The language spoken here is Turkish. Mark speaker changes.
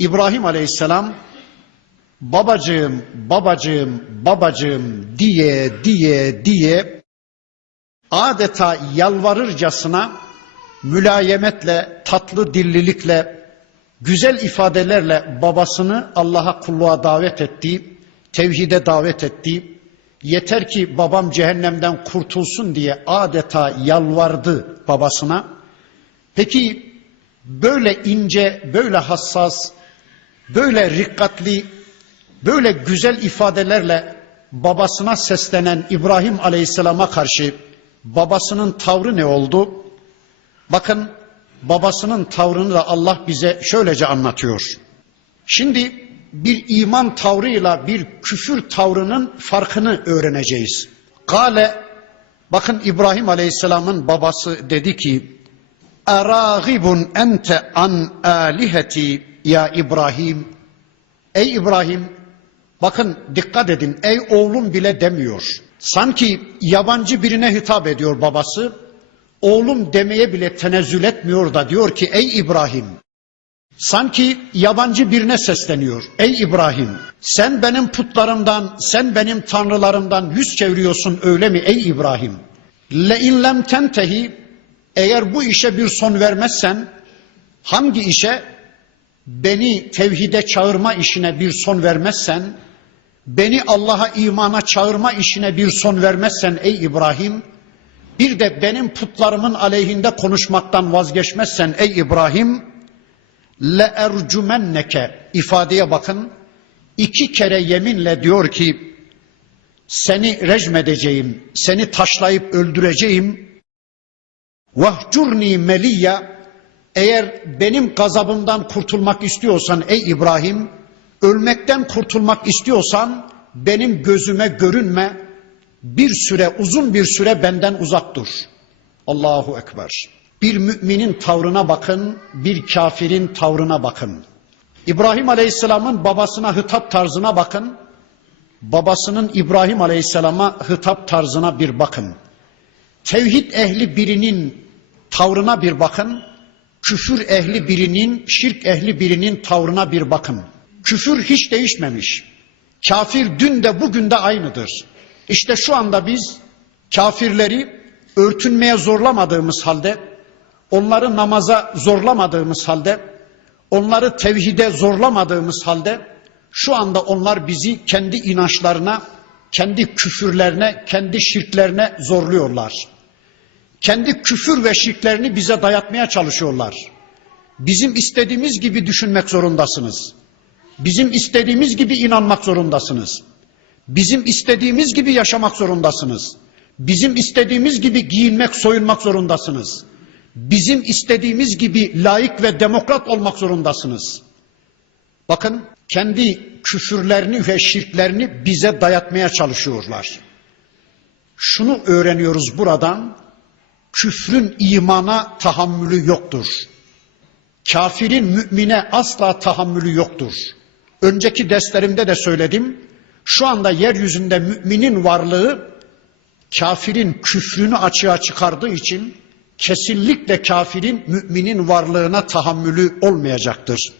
Speaker 1: İbrahim Aleyhisselam babacığım, babacığım, babacığım diye diye diye adeta yalvarırcasına mülayemetle, tatlı dillilikle, güzel ifadelerle babasını Allah'a kulluğa davet etti, tevhide davet etti. Yeter ki babam cehennemden kurtulsun diye adeta yalvardı babasına. Peki böyle ince, böyle hassas, böyle rikkatli, böyle güzel ifadelerle babasına seslenen İbrahim Aleyhisselam'a karşı babasının tavrı ne oldu? Bakın babasının tavrını da Allah bize şöylece anlatıyor. Şimdi bir iman tavrıyla bir küfür tavrının farkını öğreneceğiz. Kale bakın İbrahim Aleyhisselam'ın babası dedi ki Eragibun ente an aliheti ya İbrahim Ey İbrahim bakın dikkat edin ey oğlum bile demiyor. Sanki yabancı birine hitap ediyor babası. Oğlum demeye bile tenezzül etmiyor da diyor ki ey İbrahim Sanki yabancı birine sesleniyor. Ey İbrahim, sen benim putlarımdan, sen benim tanrılarımdan yüz çeviriyorsun öyle mi ey İbrahim? Le in lem tentehi, eğer bu işe bir son vermezsen, hangi işe? Beni tevhide çağırma işine bir son vermezsen, beni Allah'a imana çağırma işine bir son vermezsen ey İbrahim, bir de benim putlarımın aleyhinde konuşmaktan vazgeçmezsen ey İbrahim, le ercumenneke ifadeye bakın. iki kere yeminle diyor ki seni rejim edeceğim, seni taşlayıp öldüreceğim. Vahcurni meliyya eğer benim gazabımdan kurtulmak istiyorsan ey İbrahim, ölmekten kurtulmak istiyorsan benim gözüme görünme, bir süre uzun bir süre benden uzak dur. Allahu Ekber. Bir müminin tavrına bakın, bir kafirin tavrına bakın. İbrahim Aleyhisselam'ın babasına hitap tarzına bakın. Babasının İbrahim Aleyhisselam'a hitap tarzına bir bakın. Tevhid ehli birinin tavrına bir bakın. Küfür ehli birinin, şirk ehli birinin tavrına bir bakın. Küfür hiç değişmemiş. Kafir dün de bugün de aynıdır. İşte şu anda biz kafirleri örtünmeye zorlamadığımız halde onları namaza zorlamadığımız halde, onları tevhide zorlamadığımız halde şu anda onlar bizi kendi inançlarına, kendi küfürlerine, kendi şirklerine zorluyorlar. Kendi küfür ve şirklerini bize dayatmaya çalışıyorlar. Bizim istediğimiz gibi düşünmek zorundasınız. Bizim istediğimiz gibi inanmak zorundasınız. Bizim istediğimiz gibi yaşamak zorundasınız. Bizim istediğimiz gibi giyinmek, soyunmak zorundasınız bizim istediğimiz gibi layık ve demokrat olmak zorundasınız. Bakın kendi küfürlerini ve şirklerini bize dayatmaya çalışıyorlar. Şunu öğreniyoruz buradan. Küfrün imana tahammülü yoktur. Kafirin mümine asla tahammülü yoktur. Önceki derslerimde de söyledim. Şu anda yeryüzünde müminin varlığı kafirin küfrünü açığa çıkardığı için kesinlikle kafirin müminin varlığına tahammülü olmayacaktır.